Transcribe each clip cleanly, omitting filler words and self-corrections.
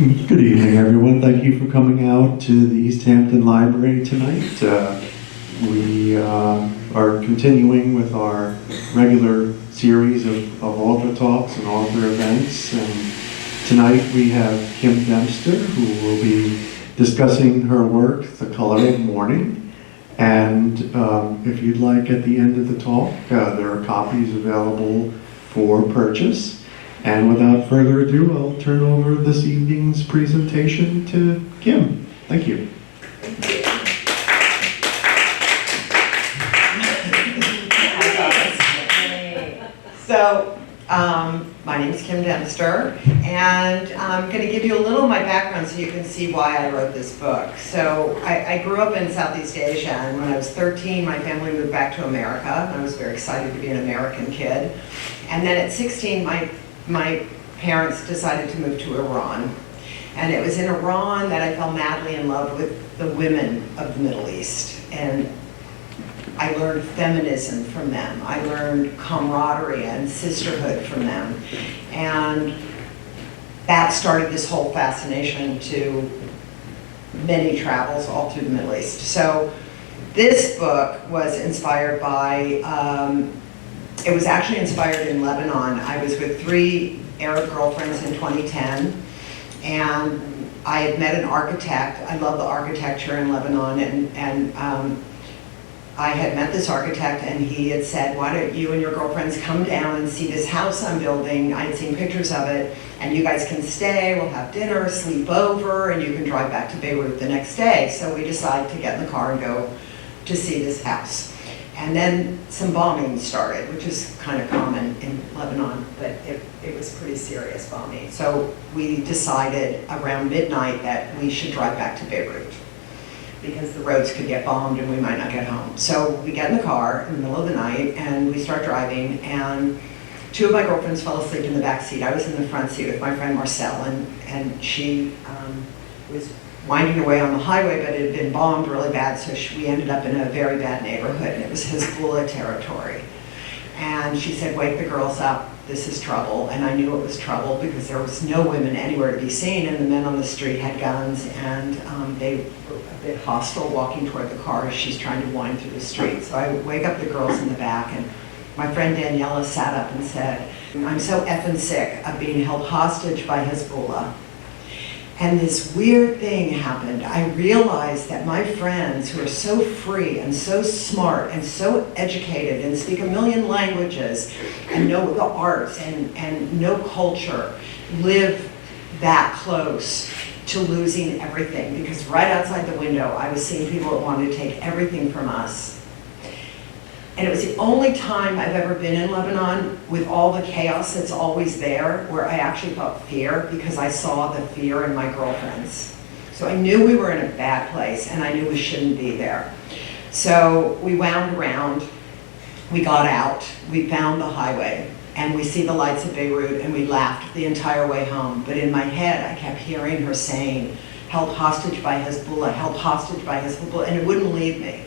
Good evening, everyone. Thank you for coming out to the East Hampton Library tonight. We are continuing with our regular series of author talks and author events. And tonight we have Kim Dempster, who will be discussing her work, The Color of Mourning. And if you'd like, at the end of the talk, there are copies available for purchase. And without further ado, I'll turn over this evening's presentation to Kim. Thank you. So, my name is Kim Dempster, and I'm going to give you a little of my background so you can see why I wrote this book. So, I grew up in Southeast Asia, and when I was 13, my family moved back to America. I was very excited to be an American kid. And then at 16, my parents decided to move to Iran. And it was in Iran that I fell madly in love with the women of the Middle East. And I learned feminism from them. I learned camaraderie and sisterhood from them. And that started this whole fascination to many travels all through the Middle East. So this book was inspired by it was actually inspired in Lebanon. I was with 3 Arab girlfriends in 2010, and I had met an architect. I love the architecture in Lebanon, and I had met this architect, and he had said, why don't you and your girlfriends come down and see this house I'm building? I had seen pictures of it, and you guys can stay, we'll have dinner, sleep over, and you can drive back to Beirut the next day. So we decided to get in the car and go to see this house. And then some bombing started, which is kind of common in Lebanon, but it was pretty serious bombing. So we decided around midnight that we should drive back to Beirut because the roads could get bombed and we might not get home. So we get in the car in the middle of the night and we start driving, and 2 of my girlfriends fell asleep in the back seat. I was in the front seat with my friend Marcel, and she was winding away on the highway, but it had been bombed really bad, so we ended up in a very bad neighborhood, and it was Hezbollah territory. And she said, wake the girls up, this is trouble. And I knew it was trouble because there was no women anywhere to be seen, and the men on the street had guns, and they were a bit hostile walking toward the car as she's trying to wind through the street. So I wake up the girls in the back, and my friend Daniela sat up and said, I'm so effing sick of being held hostage by Hezbollah. And this weird thing happened. I realized that my friends, who are so free and so smart and so educated and speak a million languages and know the arts and know culture, live that close to losing everything. Because right outside the window, I was seeing people that wanted to take everything from us. And it was the only time I've ever been in Lebanon with all the chaos that's always there, where I actually felt fear because I saw the fear in my girlfriends. So I knew we were in a bad place, and I knew we shouldn't be there. So we wound around, we got out, we found the highway, and we see the lights of Beirut, and we laughed the entire way home. But in my head, I kept hearing her saying, held hostage by Hezbollah, held hostage by Hezbollah, and it wouldn't leave me.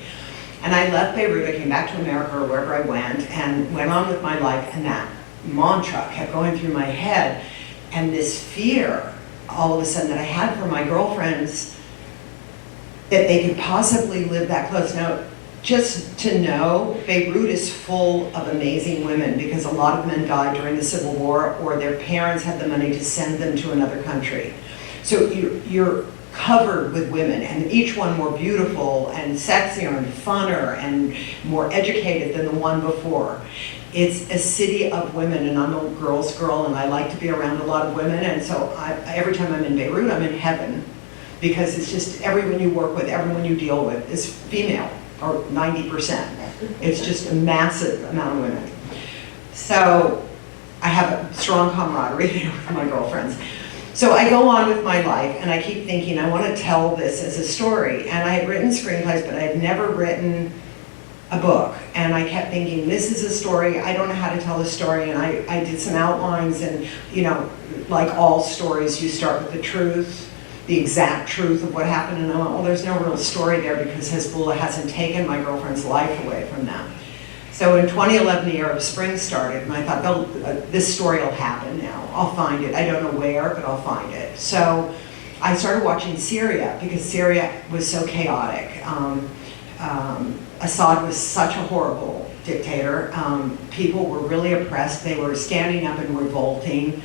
And I left Beirut, I came back to America or wherever I went, and went on with my life, and that mantra kept going through my head. And this fear, all of a sudden, that I had for my girlfriends, that they could possibly live that close. Now, just to know, Beirut is full of amazing women because a lot of men died during the Civil War, or their parents had the money to send them to another country. So you're covered with women, and each one more beautiful and sexier and funner and more educated than the one before. It's a city of women, and I'm a girl's girl, and I like to be around a lot of women, and so every time I'm in Beirut, I'm in heaven, because it's just everyone you work with, everyone you deal with is female, or 90%. It's just a massive amount of women. So I have a strong camaraderie with my girlfriends. So I go on with my life, and I keep thinking, I want to tell this as a story. And I had written screenplays, but I had never written a book. And I kept thinking, this is a story, I don't know how to tell a story. And I did some outlines, and like all stories, you start with the truth, the exact truth of what happened. And I went, well, there's no real story there because Hezbollah hasn't taken my girlfriend's life away from them. So in 2011, the Arab Spring started, and I thought, this story will happen now. I'll find it. I don't know where, but I'll find it. So I started watching Syria, because Syria was so chaotic. Assad was such a horrible dictator. People were really oppressed. They were standing up and revolting.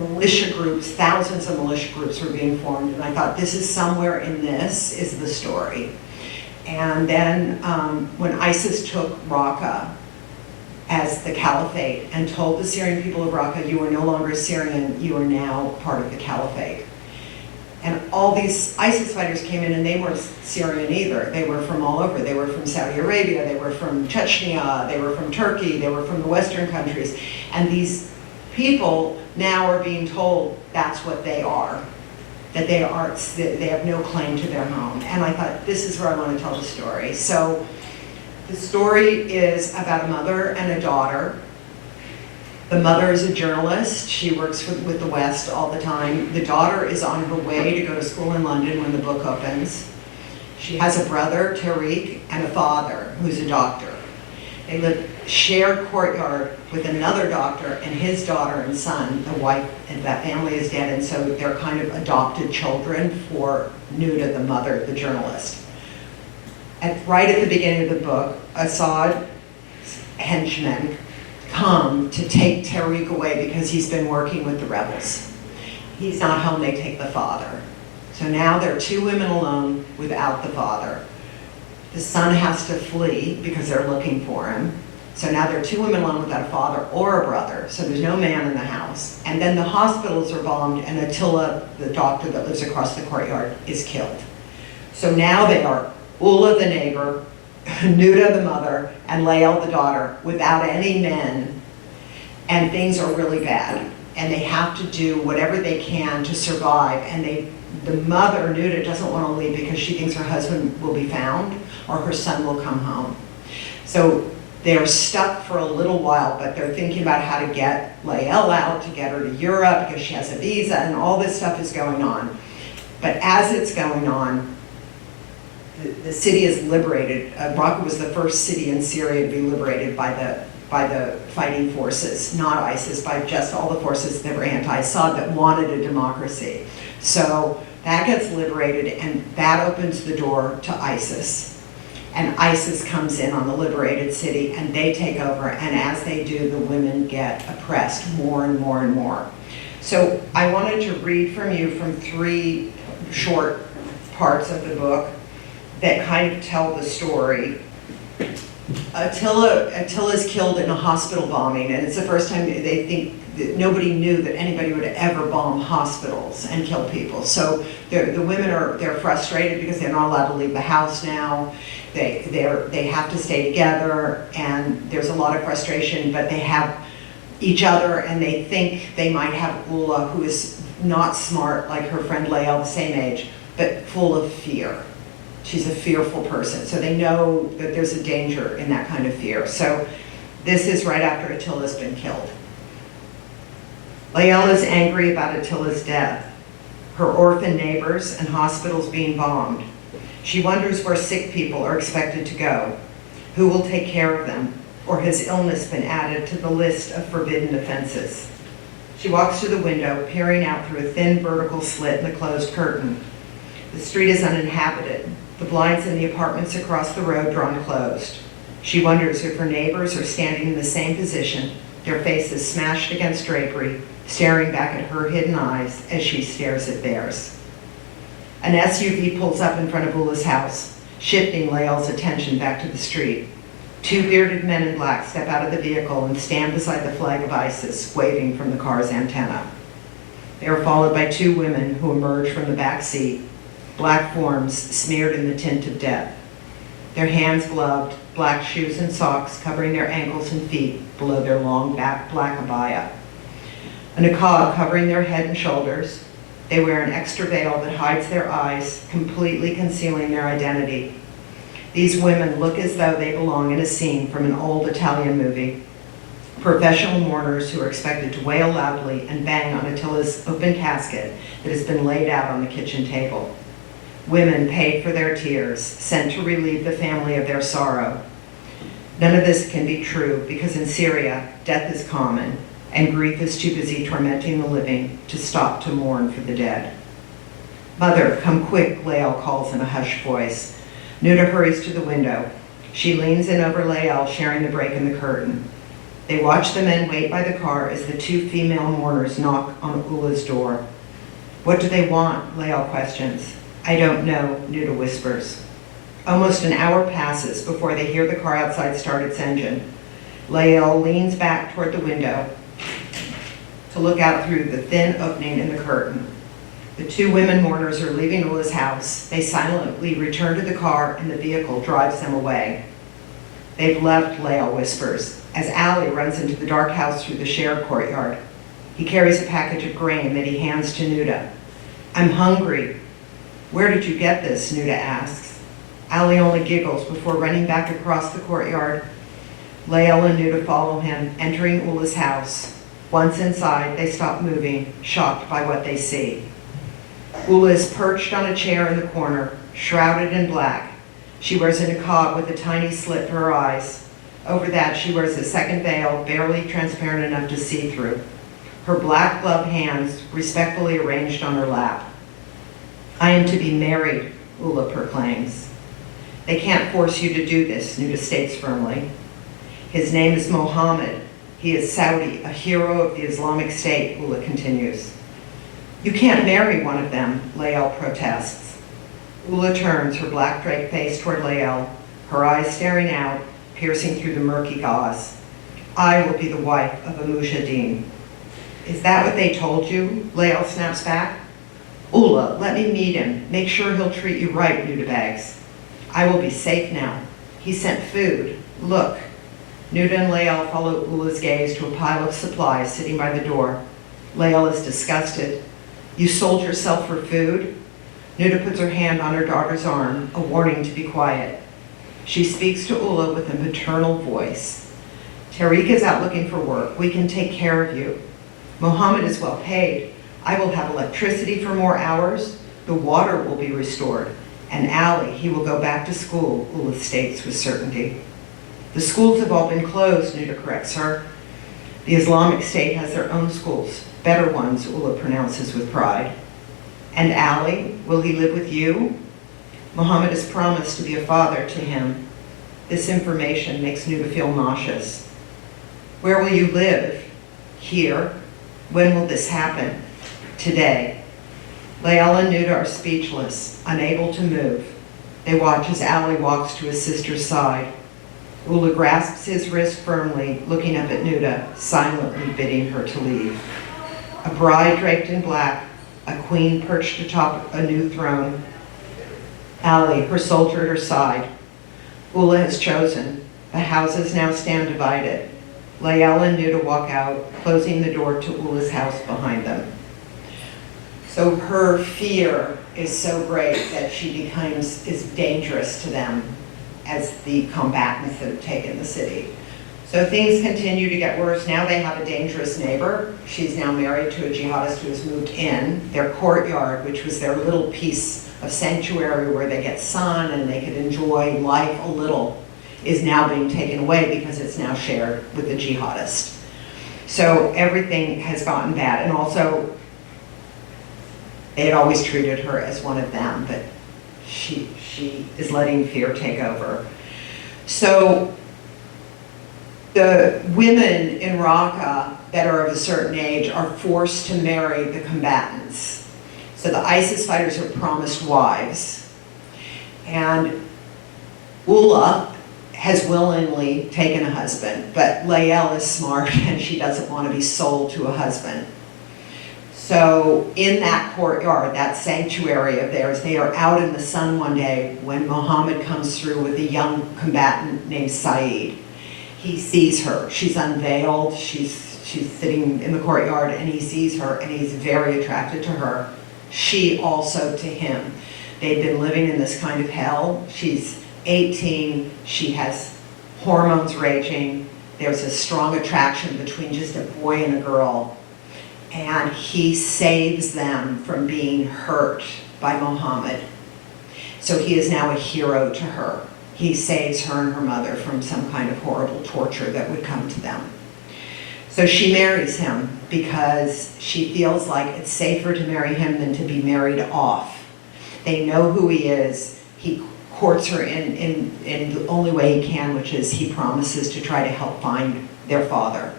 Militia groups, thousands of militia groups were being formed, and I thought, this is somewhere in this is the story. And then when ISIS took Raqqa as the caliphate and told the Syrian people of Raqqa, you are no longer Syrian, you are now part of the caliphate. And all these ISIS fighters came in, and they weren't Syrian either. They were from all over. They were from Saudi Arabia, they were from Chechnya, they were from Turkey, they were from the Western countries. And these people now are being told that's what they are, that they have no claim to their home. And I thought, this is where I want to tell the story. So the story is about a mother and a daughter. The mother is a journalist. She works with the West all the time. The daughter is on her way to go to school in London when the book opens. She has a brother, Tariq, and a father who's a doctor. They live shared courtyard with another doctor and his daughter and son. The wife and that family is dead, and so they're kind of adopted children for Nooda, the mother, the journalist. Right at the beginning of the book, Assad's henchmen come to take Tariq away because he's been working with the rebels. He's not home, they take the father. So now there are two women alone without the father. The son has to flee because they're looking for him. So now there are two women alone without a father or a brother, so there's no man in the house. And then the hospitals are bombed, and Attila, the doctor that lives across the courtyard, is killed. So now they are Ula, the neighbor, Nooda, the mother, and Layal, the daughter, without any men, and things are really bad. And they have to do whatever they can to survive, and the mother, Nooda, doesn't want to leave because she thinks her husband will be found or her son will come home. So they're stuck for a little while, but they're thinking about how to get Layal out, to get her to Europe because she has a visa, and all this stuff is going on. But as it's going on, the city is liberated. Raqqa was the first city in Syria to be liberated by the fighting forces, not ISIS, by just all the forces that were anti-Assad that wanted a democracy. So that gets liberated, and that opens the door to ISIS. And ISIS comes in on the liberated city, and they take over, and as they do, the women get oppressed more and more and more. So I wanted to read from you from 3 short parts of the book that kind of tell the story. Attila's killed in a hospital bombing, and it's the first time they think that nobody knew that anybody would ever bomb hospitals and kill people. So the women they're frustrated because they're not allowed to leave the house now. They have to stay together, and there's a lot of frustration, but they have each other, and they think they might have Ula, who is not smart like her friend Layal, the same age, but full of fear. She's a fearful person, so they know that there's a danger in that kind of fear. So this is right after Attila's been killed. Layal is angry about Attila's death, her orphan neighbors and hospitals being bombed. She wonders where sick people are expected to go, who will take care of them, or has illness been added to the list of forbidden offenses. She walks to the window, peering out through a thin vertical slit in the closed curtain. The street is uninhabited. The blinds in the apartments across the road drawn closed. She wonders if her neighbors are standing in the same position, their faces smashed against drapery, staring back at her hidden eyes as she stares at theirs. An SUV pulls up in front of Ula's house, shifting Layal's attention back to the street. 2 bearded men in black step out of the vehicle and stand beside the flag of ISIS, waving from the car's antenna. They are followed by 2 women who emerge from the back seat, black forms smeared in the tint of death. Their hands gloved, black shoes and socks covering their ankles and feet below their long black abaya. A niqab covering their head and shoulders. They wear an extra veil that hides their eyes, completely concealing their identity. These women look as though they belong in a scene from an old Italian movie. Professional mourners who are expected to wail loudly and bang on Attila's open casket that has been laid out on the kitchen table. Women paid for their tears, sent to relieve the family of their sorrow. None of this can be true because in Syria, death is common and grief is too busy tormenting the living to stop to mourn for the dead. Mother, come quick, Layal calls in a hushed voice. Nooda hurries to the window. She leans in over Layal, sharing the break in the curtain. They watch the men wait by the car as the two female mourners knock on Ulla's door. What do they want? Layal questions. I don't know, Nooda whispers. Almost an hour passes before they hear the car outside start its engine. Layal leans back toward the window to look out through the thin opening in the curtain. The two women mourners are leaving Ulla's house. They silently return to the car and the vehicle drives them away. They've left, Layal whispers, as Ali runs into the dark house through the shared courtyard. He carries a package of grain that he hands to Nooda. I'm hungry. Where did you get this? Nooda asks. Ali only giggles before running back across the courtyard. Layal and Nooda follow him, entering Ulla's house. Once inside, they stop moving, shocked by what they see. Ulla is perched on a chair in the corner, shrouded in black. She wears a niqab with a tiny slit for her eyes. Over that, she wears a second veil, barely transparent enough to see through. Her black gloved hands respectfully arranged on her lap. I am to be married, Ulla proclaims. They can't force you to do this, Nooda states firmly. His name is Mohammed. He is Saudi, a hero of the Islamic State, Ulla continues. You can't marry one of them, Layal protests. Ulla turns her black draped face toward Layal, her eyes staring out, piercing through the murky gauze. I will be the wife of a mujahideen. Is that what they told you? Layal snaps back. Ulla, let me meet him. Make sure he'll treat you right, Nooda begs. I will be safe now. He sent food. Look. Nooda and Layal follow Ulla's gaze to a pile of supplies sitting by the door. Layal is disgusted. You sold yourself for food? Nooda puts her hand on her daughter's arm, a warning to be quiet. She speaks to Ulla with a maternal voice. Tariq is out looking for work. We can take care of you. Mohammed is well paid. I will have electricity for more hours. The water will be restored. And Ali, he will go back to school, Ulla states with certainty. The schools have all been closed, Nooda corrects her. The Islamic State has their own schools, better ones, Ulla pronounces with pride. And Ali, will he live with you? Mohammed has promised to be a father to him. This information makes Nooda feel nauseous. Where will you live? Here. When will this happen? Today. Layal and Nooda are speechless, unable to move. They watch as Ali walks to his sister's side. Ulla grasps his wrist firmly, looking up at Nooda, silently bidding her to leave. A bride draped in black, a queen perched atop a new throne. Ali, her soldier at her side. Ulla has chosen. The houses now stand divided. Layal and Nooda walk out, closing the door to Ulla's house behind them. So her fear is so great that she is dangerous to them as the combatants that have taken the city. So things continue to get worse. Now they have a dangerous neighbor. She's now married to a jihadist who has moved in. Their courtyard, which was their little piece of sanctuary where they get sun and they could enjoy life a little, is now being taken away because it's now shared with the jihadist. So everything has gotten bad. And also, they had always treated her as one of them, but she is letting fear take over. So the women in Raqqa that are of a certain age are forced to marry the combatants. So the ISIS fighters are promised wives. And Ulla has willingly taken a husband, but Layal is smart and she doesn't want to be sold to a husband. So in that courtyard, that sanctuary of theirs, they are out in the sun one day when Mohammed comes through with a young combatant named Saeed. He sees her. She's unveiled. She's sitting in the courtyard and he sees her and he's very attracted to her. She also to him. They've been living in this kind of hell. She's 18. She has hormones raging. There's a strong attraction between just a boy and a girl. And he saves them from being hurt by Mohammed. So he is now a hero to her. he saves her and her mother from some kind of horrible torture that would come to them. So she marries him because she feels like it's safer to marry him than to be married off. They know who he is. He courts her in the only way he can, which is he promises to try to help find their father.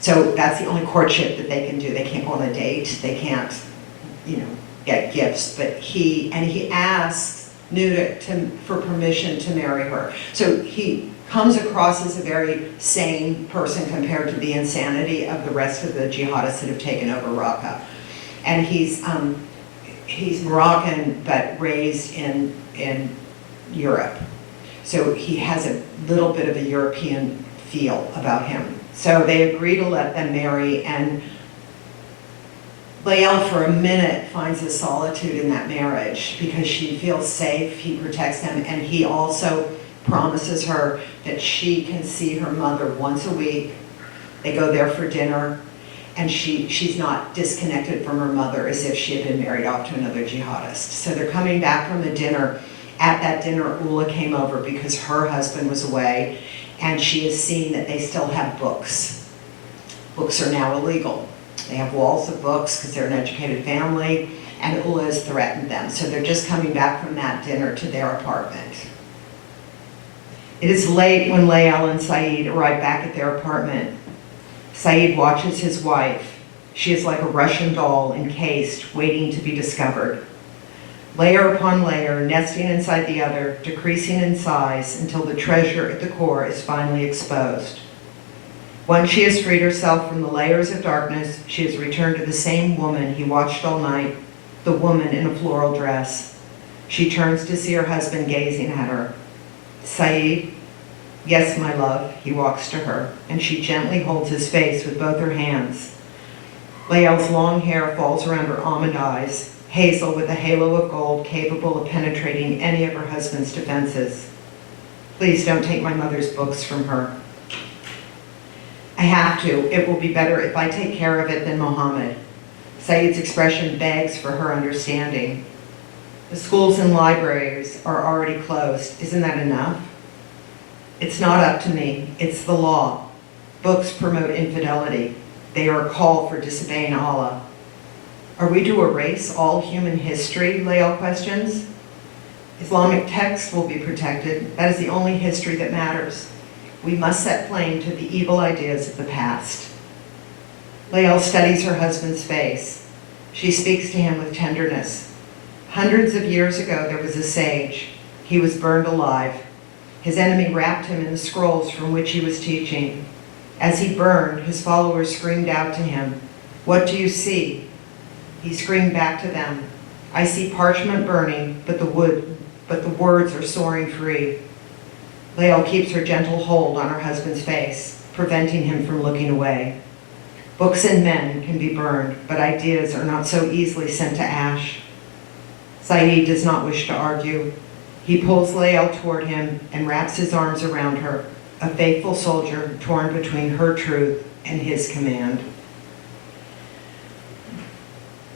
So that's the only courtship that they can do. They can't go on a date. They can't, get gifts. But he asks Nooda for permission to marry her. So he comes across as a very sane person compared to the insanity of the rest of the jihadists that have taken over Raqqa. And he's Moroccan, but raised in Europe. So he has a little bit of a European feel about him. So they agree to let them marry, and Layal for a minute finds a solitude in that marriage because she feels safe, he protects them, and he also promises her that she can see her mother once a week. They go there for dinner, and she's not disconnected from her mother as if she had been married off to another jihadist. So they're coming back from a dinner. At that dinner, Ula came over because her husband was away, and she has seen that they still have books. Books are now illegal. They have walls of books because they're an educated family, and Ula has threatened them. So they're just coming back from that dinner to their apartment. It is late when Layal and Saeed arrive back at their apartment. Saeed watches his wife. She is like a Russian doll, encased, waiting to be discovered. Layer upon layer, nesting inside the other, decreasing in size until the treasure at the core is finally exposed. Once she has freed herself from the layers of darkness, she has returned to the same woman he watched all night, the woman in a floral dress. She turns to see her husband gazing at her. Saeed, yes, my love, he walks to her, and she gently holds his face with both her hands. Layal's long hair falls around her almond eyes, hazel with a halo of gold capable of penetrating any of her husband's defenses. Please don't take my mother's books from her. I have to. It will be better if I take care of it than Mohammed. Saeed's expression begs for her understanding. The schools and libraries are already closed. Isn't that enough? It's not up to me. It's the law. Books promote infidelity. They are a call for disobeying Allah. Are we to erase all human history? Layal questions. Islamic texts will be protected. That is the only history that matters. We must set flame to the evil ideas of the past. Layal studies her husband's face. She speaks to him with tenderness. Hundreds of years ago, there was a sage. He was burned alive. His enemy wrapped him in the scrolls from which he was teaching. As he burned, his followers screamed out to him, "What do you see?" He screamed back to them, "I see parchment burning, but the words are soaring free." Layal keeps her gentle hold on her husband's face, preventing him from looking away. Books and men can be burned, but ideas are not so easily sent to ash. Saeed does not wish to argue. He pulls Layal toward him and wraps his arms around her, a faithful soldier torn between her truth and his command.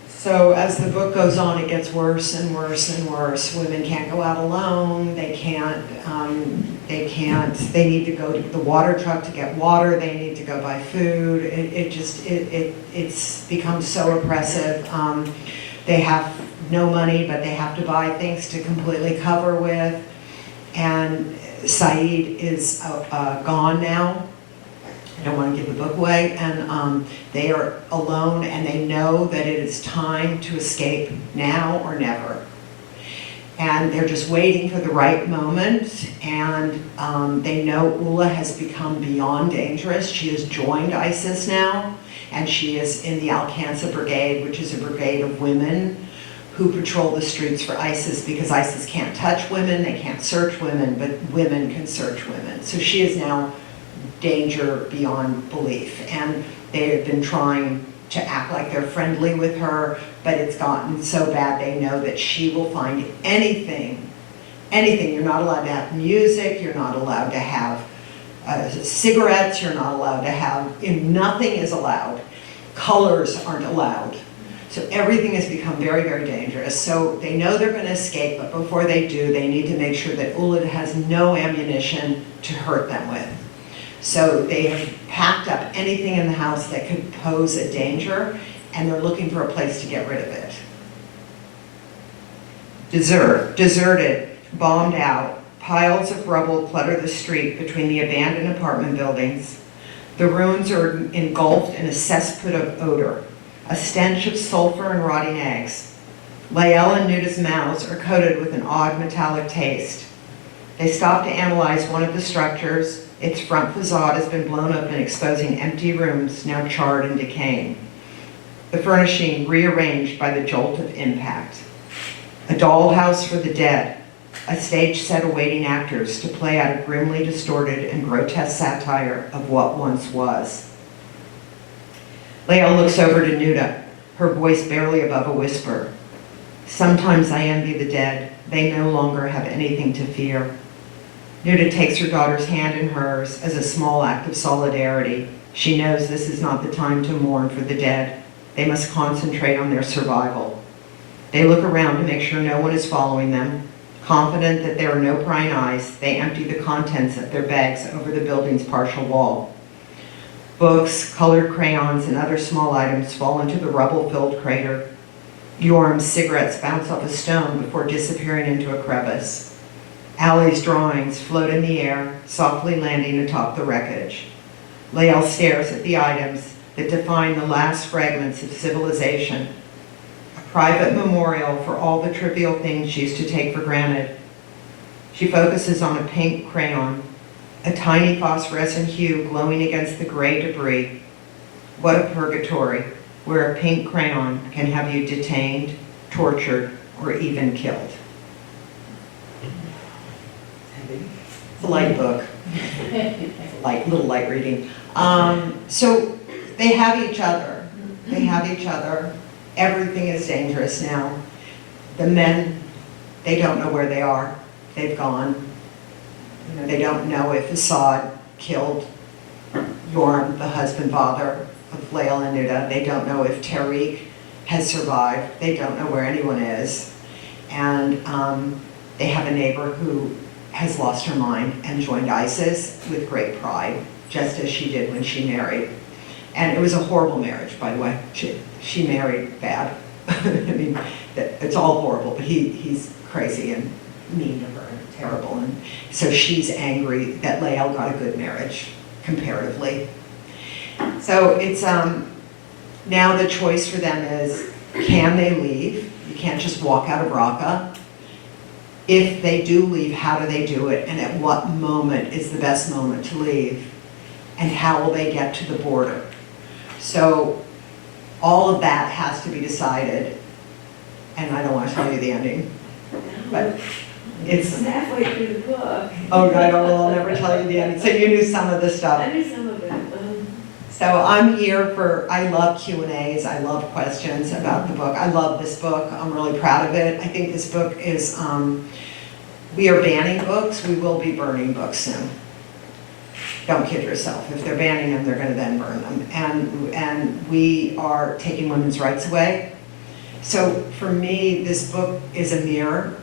So as the book goes on, it gets worse and worse and worse. Women can't go out alone. They need to go to the water truck to get water. They need to go buy food. It's become so oppressive. They have no money, but they have to buy things to completely cover with. And Saeed is gone now. I don't want to give the book away, and they are alone, and they know that it is time to escape now or never. And they're just waiting for the right moment, and they know Ula has become beyond dangerous. She has joined ISIS now, and she is in the Al-Qansa Brigade, which is a brigade of women who patrol the streets for ISIS, because ISIS can't touch women, they can't search women, but women can search women. So she is now danger beyond belief, and they have been trying to act like they're friendly with her, but it's gotten so bad they know that she will find anything. You're not allowed to have music, you're not allowed to have cigarettes, you're not allowed to have, nothing is allowed. Colors aren't allowed. So everything has become very, very dangerous. So they know they're going to escape, but before they do, they need to make sure that Ulad has no ammunition to hurt them with. So they have packed up anything in the house that could pose a danger, and they're looking for a place to get rid of it. Deserted, bombed out, piles of rubble clutter the street between the abandoned apartment buildings. The ruins are engulfed in a cesspit of odor, a stench of sulfur and rotting eggs. Layal and Nooda's mouths are coated with an odd metallic taste. They stop to analyze one of the structures. Its front facade has been blown up and exposing empty rooms, now charred and decaying. The furnishing rearranged by the jolt of impact. A dollhouse for the dead, a stage set awaiting actors to play out a grimly distorted and grotesque satire of what once was. Layal looks over to Nooda, her voice barely above a whisper. Sometimes I envy the dead. They no longer have anything to fear. Nooda takes her daughter's hand in hers as a small act of solidarity. She knows this is not the time to mourn for the dead. They must concentrate on their survival. They look around to make sure no one is following them. Confident that there are no prying eyes, they empty the contents of their bags over the building's partial wall. Books, colored crayons, and other small items fall into the rubble-filled crater. Yorm's cigarettes bounce off a stone before disappearing into a crevice. Allie's drawings float in the air, softly landing atop the wreckage. Layal stares at the items that define the last fragments of civilization. A private memorial for all the trivial things she used to take for granted. She focuses on a pink crayon, a tiny phosphorescent hue glowing against the gray debris. What a purgatory, where a pink crayon can have you detained, tortured, or even killed. It's a light book. Little light reading. So they have each other. They have each other. Everything is dangerous now. The men, they don't know where they are. They've gone. You know, they don't know if Assad killed Yorm, the husband father of Layal and Nooda. They don't know if Tariq has survived. They don't know where anyone is. And they have a neighbor who has lost her mind and joined ISIS with great pride, just as she did when she married. And it was a horrible marriage, by the way. She married bad. I mean, it's all horrible, but he's crazy and mean to her and terrible. And so she's angry that Layal got a good marriage, comparatively. So it's, now the choice for them is, can they leave? You can't just walk out of Raqqa. If they do leave, how do they do it? And at what moment is the best moment to leave? And how will they get to the border? So all of that has to be decided. And I don't want to tell you the ending, but it's I'm halfway through the book. Oh, right, I'll never tell you the ending. So you knew some of the stuff. I knew some of it. So I'm here I love Q&As, I love questions about the book. I love this book, I'm really proud of it. I think this book is, we are banning books, we will be burning books soon. Don't kid yourself. If they're banning them, they're going to then burn them. And we are taking women's rights away. So for me, this book is a mirror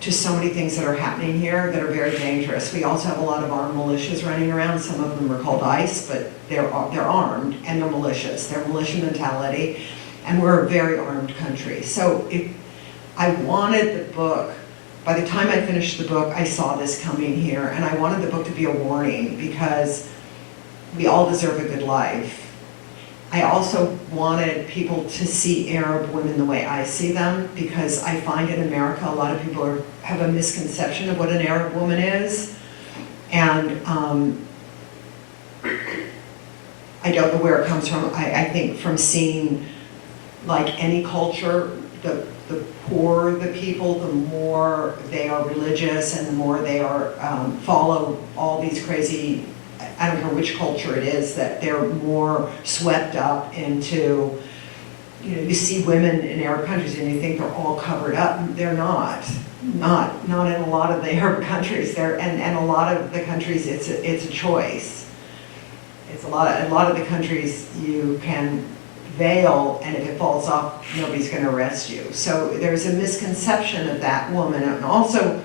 to so many things that are happening here that are very dangerous. We also have a lot of armed militias running around. Some of them are called ICE, but they're armed and they're malicious. They're militia mentality, and we're a very armed country. So I wanted the book. By the time I finished the book, I saw this coming here, and I wanted the book to be a warning because we all deserve a good life. I also wanted people to see Arab women the way I see them, because I find in America a lot of people have a misconception of what an Arab woman is, and I don't know where it comes from. I think from seeing, like any culture, the poorer the people, the more they are religious and the more they are follow all these crazy, I don't care which culture it is, that they're more swept up into, you see women in Arab countries and you think they're all covered up. They're not in a lot of the Arab countries. And a lot of the countries, it's a choice. It's a lot of the countries you can veil, and if it falls off, nobody's going to arrest you. So there's a misconception of that woman. And also,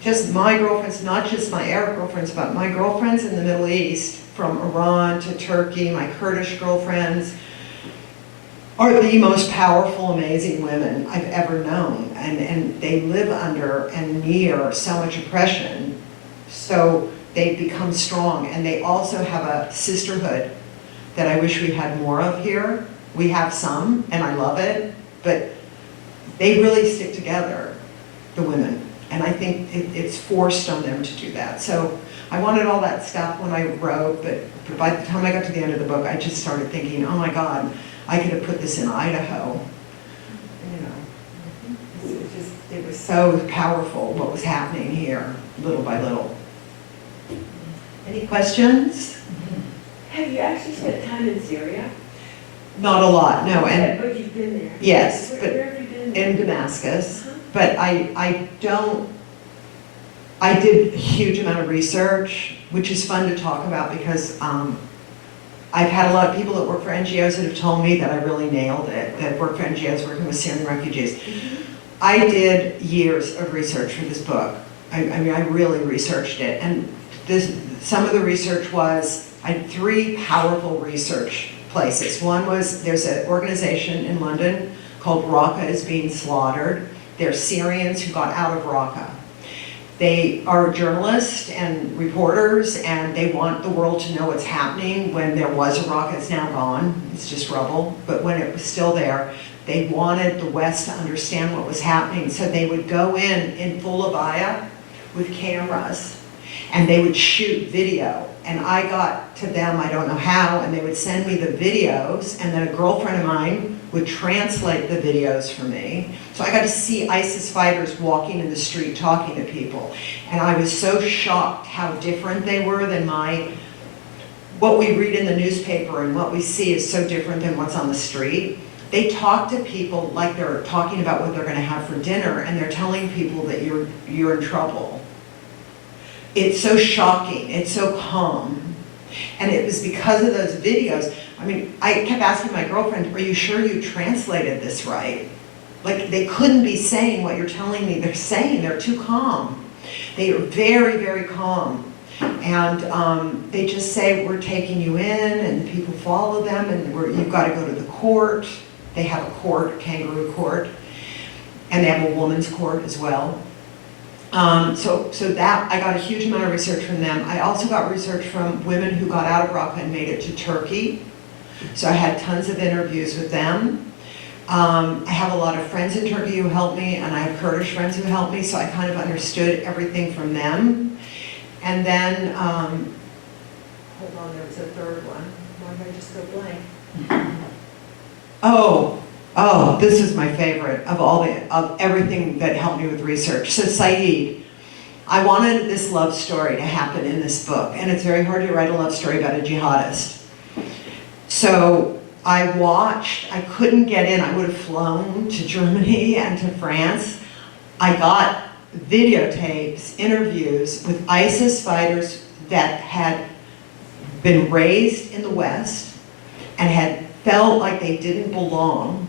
just my girlfriends, not just my Arab girlfriends, but my girlfriends in the Middle East, from Iran to Turkey, my Kurdish girlfriends, are the most powerful, amazing women I've ever known. And they live under and near so much oppression. So they become strong. And they also have a sisterhood that I wish we had more of here. We have some, and I love it. But they really stick together, the women. And I think it's forced on them to do that. So I wanted all that stuff when I wrote, but by the time I got to the end of the book, I just started thinking, oh my God, I could have put this in Idaho. You know, it was so powerful what was happening here, little by little. Any questions? Have you actually spent time in Syria? Not a lot, no. But you've been there. Yes, but where have you been? in Damascus. But I did a huge amount of research, which is fun to talk about because I've had a lot of people that work for NGOs that have told me that I really nailed it, that work for NGOs working with Syrian refugees. Mm-hmm. I did years of research for this book. I mean, I really researched it. And some of the research was, I had 3 powerful research places. One was, there's an organization in London called Raqqa is Being Slaughtered. They're Syrians who got out of Raqqa. They are journalists and reporters, and they want the world to know what's happening when there was a Raqqa. It's now gone, it's just rubble, but when it was still there, they wanted the West to understand what was happening. So they would go in full abaya with cameras, and they would shoot video. And I got to them, I don't know how, and they would send me the videos, and then a girlfriend of mine would translate the videos for me. So I got to see ISIS fighters walking in the street talking to people. And I was so shocked how different they were than what we read in the newspaper, and what we see is so different than what's on the street. They talk to people like they're talking about what they're going to have for dinner, and they're telling people that you're in trouble. It's so shocking, it's so calm. And it was because of those videos. I mean, I kept asking my girlfriend, are you sure you translated this right? Like, they couldn't be saying what you're telling me they're saying. They're too calm. They are very, very calm. And they just say, we're taking you in, and people follow them, and you've got to go to the court. They have a court, kangaroo court, and they have a woman's court as well. So that, I got a huge amount of research from them. I also got research from women who got out of Raqqa and made it to Turkey. So I had tons of interviews with them. I have a lot of friends in Turkey who helped me, and I have Kurdish friends who helped me, so I kind of understood everything from them. And then, hold on, there was a third one. Why did I just go blank? Oh, this is my favorite of everything that helped me with research. So Saeed, I wanted this love story to happen in this book, and it's very hard to write a love story about a jihadist. So I couldn't get in. I would have flown to Germany and to France. I got videotapes, interviews with ISIS fighters that had been raised in the West and had felt like they didn't belong,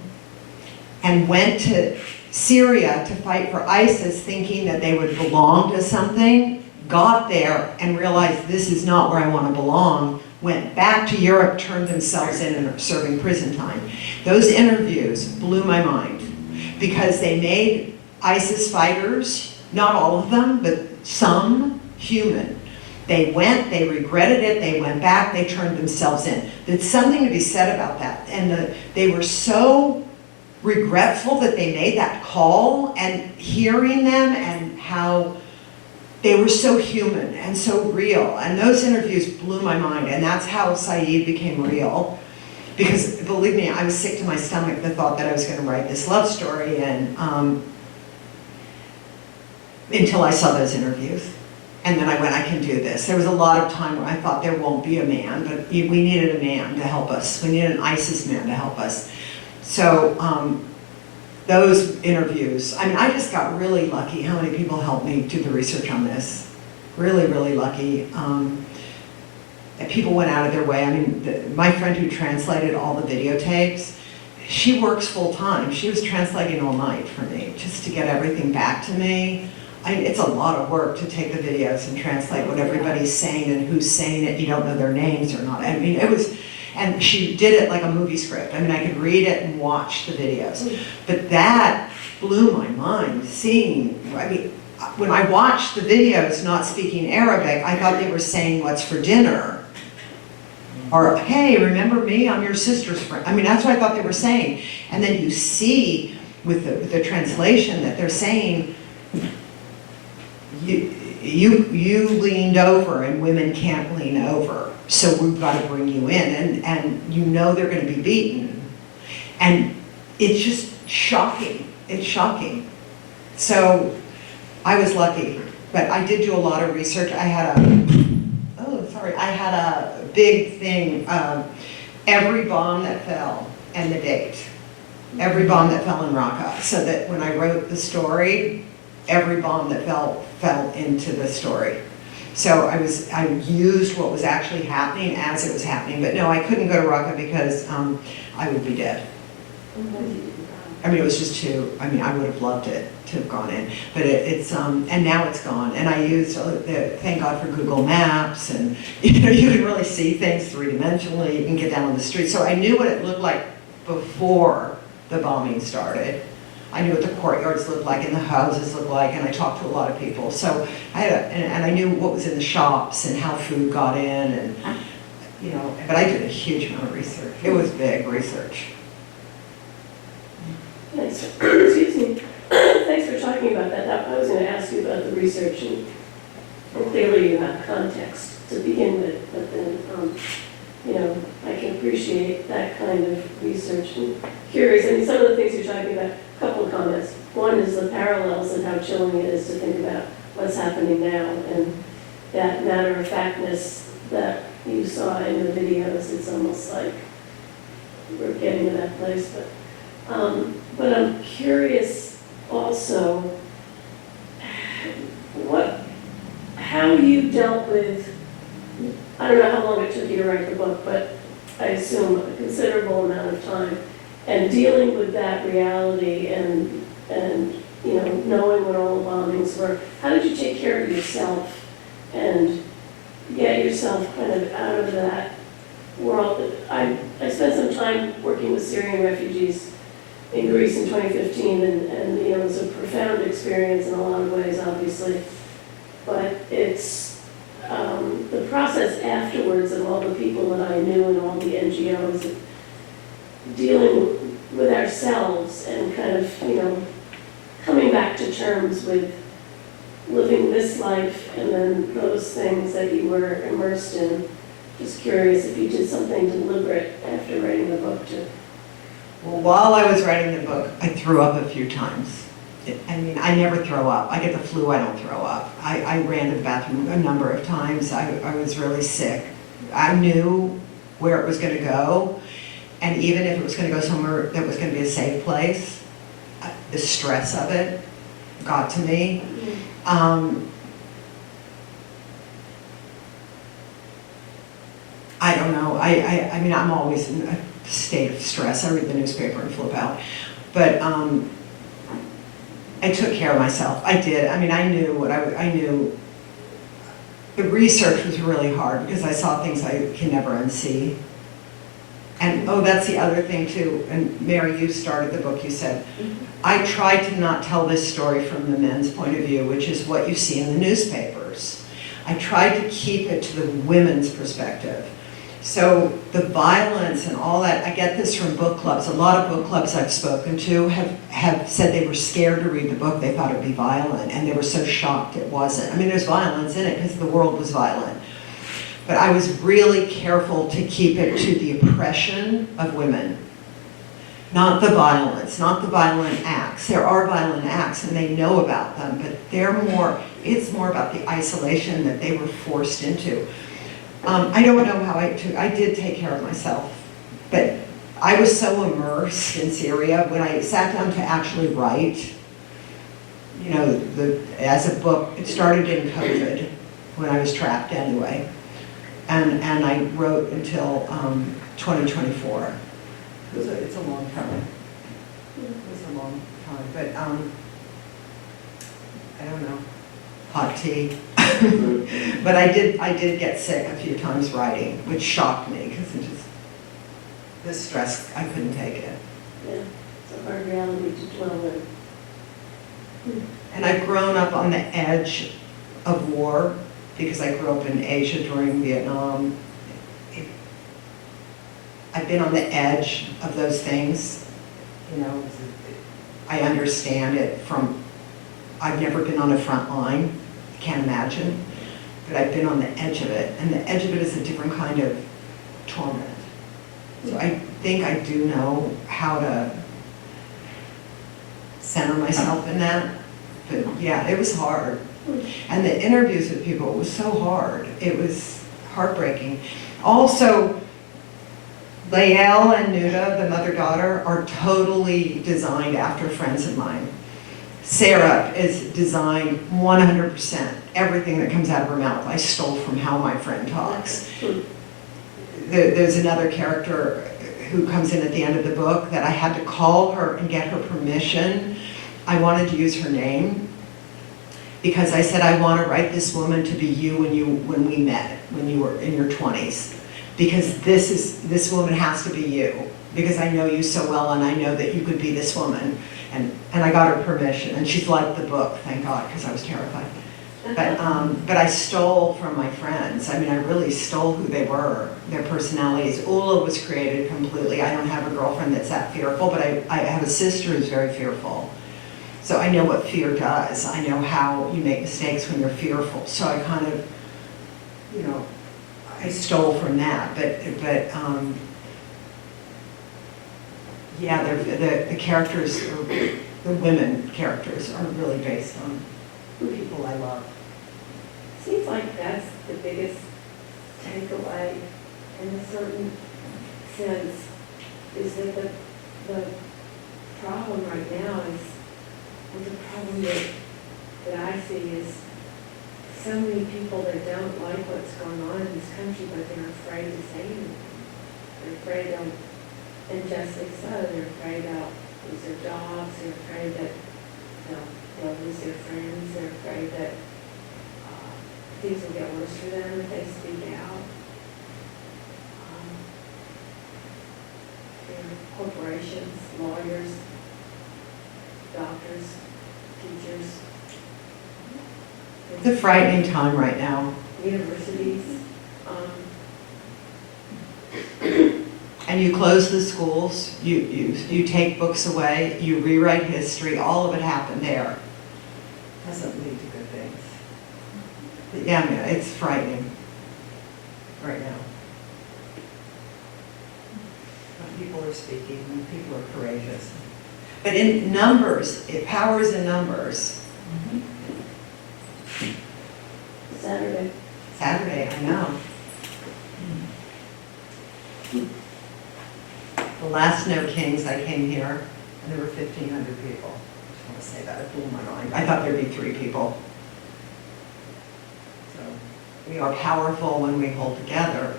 and went to Syria to fight for ISIS thinking that they would belong to something, got there and realized this is not where I want to belong, went back to Europe, turned themselves in, and are serving prison time. Those interviews blew my mind because they made ISIS fighters, not all of them, but some, human. They went, they regretted it, they went back, they turned themselves in. There's something to be said about that. And they were so regretful that they made that call, and hearing them and how they were so human and so real. And those interviews blew my mind, and that's how Saeed became real. Because believe me, I was sick to my stomach the thought that I was going to write this love story, and until I saw those interviews. And then I went, I can do this. There was a lot of time where I thought there won't be a man, but we needed a man to help us. We needed an ISIS man to help us. So those interviews, I mean, I just got really lucky how many people helped me do the research on this. Really, really lucky. and people went out of their way. I mean, my friend who translated all the videotapes, she works full time. She was translating all night for me just to get everything back to me. It's a lot of work to take the videos and translate what everybody's saying and who's saying it. You don't know their names or not. I mean, it was, and she did it like a movie script. I mean, I could read it and watch the videos. But that blew my mind, seeing, I mean, when I watched the videos not speaking Arabic, I thought they were saying, "What's for dinner?" Or, "Hey, remember me? I'm your sister's friend." I mean, that's what I thought they were saying. And then you see with the translation that they're saying, you leaned over and women can't lean over, so we've got to bring you in, and you know they're going to be beaten. And it's just shocking. It's shocking. So I was lucky, but I did do a lot of research. I had a big thing, every bomb that fell and the date. Every bomb that fell in Raqqa, so that when I wrote the story, every bomb that fell into the story. So I used what was actually happening as it was happening, but no, I couldn't go to Raqqa because I would be dead. I mean, it was just too, I mean, I would have loved it to have gone in, but it's, and now it's gone. And I used, thank God for Google Maps, and you know, you can really see things three-dimensionally, you can get down on the street. So I knew what it looked like before the bombing started. I knew what the courtyards looked like and the houses looked like, and I talked to a lot of people. So I had and I knew what was in the shops and how food got in, and you know, but I did a huge amount of research. It was big research. Thanks. Excuse me. Thanks for talking about that. I was going to ask you about the research, and clearly you have context to begin with, but then, you know, I can appreciate that kind of research. And curious, I mean, some of the things you're talking about, a couple of comments. One is the parallels and how chilling it is to think about what's happening now, and that matter-of-factness that you saw in the videos. It's almost like we're getting to that place, but I'm curious also how you dealt with, I don't know how long it took you to write the book, but I assume a considerable amount of time, and dealing with that reality and you know, knowing what all the bombings were. How did you take care of yourself and get yourself kind of out of that world? I spent some time working with Syrian refugees in Greece in 2015, and you know, it was a profound experience in a lot of ways, obviously. But it's the process afterwards of all the people that I knew and all the NGOs, dealing with ourselves and kind of, you know, coming back to terms with living this life and then those things that you were immersed in. Just curious if you did something deliberate after writing the book too. Well, while I was writing the book, I threw up a few times. I mean, I never throw up. I get the flu, I don't throw up. I ran to the bathroom a number of times. I was really sick. I knew where it was going to go, and even if it was going to go somewhere that was going to be a safe place, the stress of it got to me. I don't know. I mean, I'm always in a state of stress. I read the newspaper and flip out. But I took care of myself. I did. I mean, I knew what I knew. The research was really hard because I saw things I can never unsee. And oh, that's the other thing too. And Mary, you started the book, you said, I tried to not tell this story from the men's point of view, which is what you see in the newspapers. I tried to keep it to the women's perspective. So the violence and all that, I get this from book clubs. A lot of book clubs I've spoken to have said they were scared to read the book. They thought it would be violent, and they were so shocked it wasn't. I mean, there's violence in it because the world was violent. But I was really careful to keep it to the oppression of women, not the violence, not the violent acts. There are violent acts, and they know about them, but it's more about the isolation that they were forced into. I don't know how I did take care of myself, but I was so immersed in Syria when I sat down to actually write, you know, as a book. It started in COVID when I was trapped anyway. and I wrote until 2024. It's a long time. It's a long time, but I don't know, hot tea. But I did get sick a few times writing, which shocked me because it just, the stress, I couldn't take it. Yeah, it's a hard reality to dwell in. And I've grown up on the edge of war because I grew up in Asia during Vietnam. I've been on the edge of those things, you know. I understand it from, I've never been on a front line, can't imagine, but I've been on the edge of it, and the edge of it is a different kind of torment. So I think I do know how to center myself in that, but yeah, it was hard. And the interviews with people, it was so hard. It was heartbreaking. Also, Layal and Nooda, the mother-daughter, are totally designed after friends of mine. Sarah is designed 100%. Everything that comes out of her mouth, I stole from how my friend talks. There's another character who comes in at the end of the book that I had to call her and get her permission. I wanted to use her name because I said, I want to write this woman to be you when we met, when you were in your 20s. Because this woman has to be you, because I know you so well and I know that you could be this woman. And I got her permission, and she's liked the book, thank God, because I was terrified. But I stole from my friends. I mean, I really stole who they were, their personalities. Ula was created completely. I don't have a girlfriend that's that fearful, but I have a sister who's very fearful. So I know what fear does. I know how you make mistakes when you're fearful. So I kind of, you know, I stole from that, but yeah, the characters, the women characters, are really based on people I love. Seems like that's the biggest takeaway in a certain sense, is that the problem right now is, or the problem that I see is so many people that don't like what's going on in this country, but they're afraid to say anything. They're afraid of injustice, so they're afraid they'll lose their jobs, they're afraid that they'll lose their friends, they're afraid that things will get worse for them if they speak out. There are corporations, lawyers, doctors, teachers. It's a frightening time right now. Universities. And you close the schools, you take books away, you rewrite history, all of it happened there. Doesn't lead to good things. But yeah, man, it's frightening right now. When people are speaking, when people are courageous. But in numbers, power is in numbers. Saturday, I know. The last No Kings, I came here, and there were 1,500 people. I just want to say that, it blew my mind. I thought there'd be 3 people. So, we are powerful when we hold together.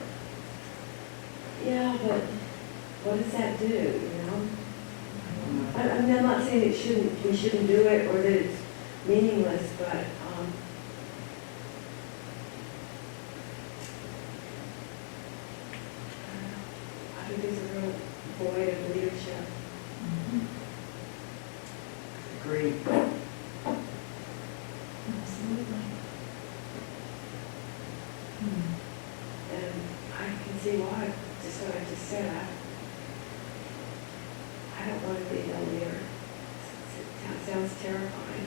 Yeah, but what does that do, you know? I mean, I'm not saying we shouldn't do it or that it's meaningless, but I think there's a real void of leadership. Agreed. Absolutely. And I can see why, just what I just said. I don't want to be a leader. It sounds terrifying.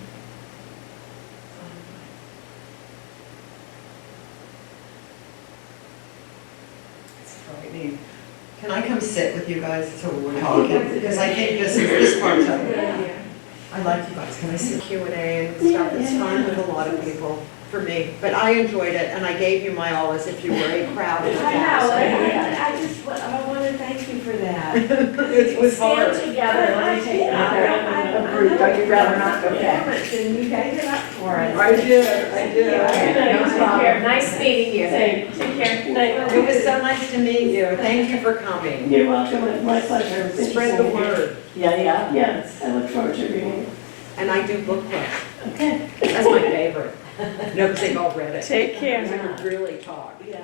It's frightening. Can I come sit with you guys so we're talking? Because I think this part's of it. I like you guys. Can I see Q&A and stuff? It's fun with a lot of people for me. But I enjoyed it, and I gave you my all as if you were a crowded I know, house. I want to thank you for that. It was hard. Stand together, let me take I that. or don't you rather not? Okay. Performance, and you gave it up for us. I did. Good night, No take problem. care. Nice meeting you. Take care, good night. It was so nice to meet you. Thank you for coming. You're welcome, it's my pleasure. It was Spread the interesting to hear. word. Yeah. Yes, I look forward to reading it. And I do book clubs. Okay, That's my favorite. No, because they've all read it. take care. We could really talk. Yeah.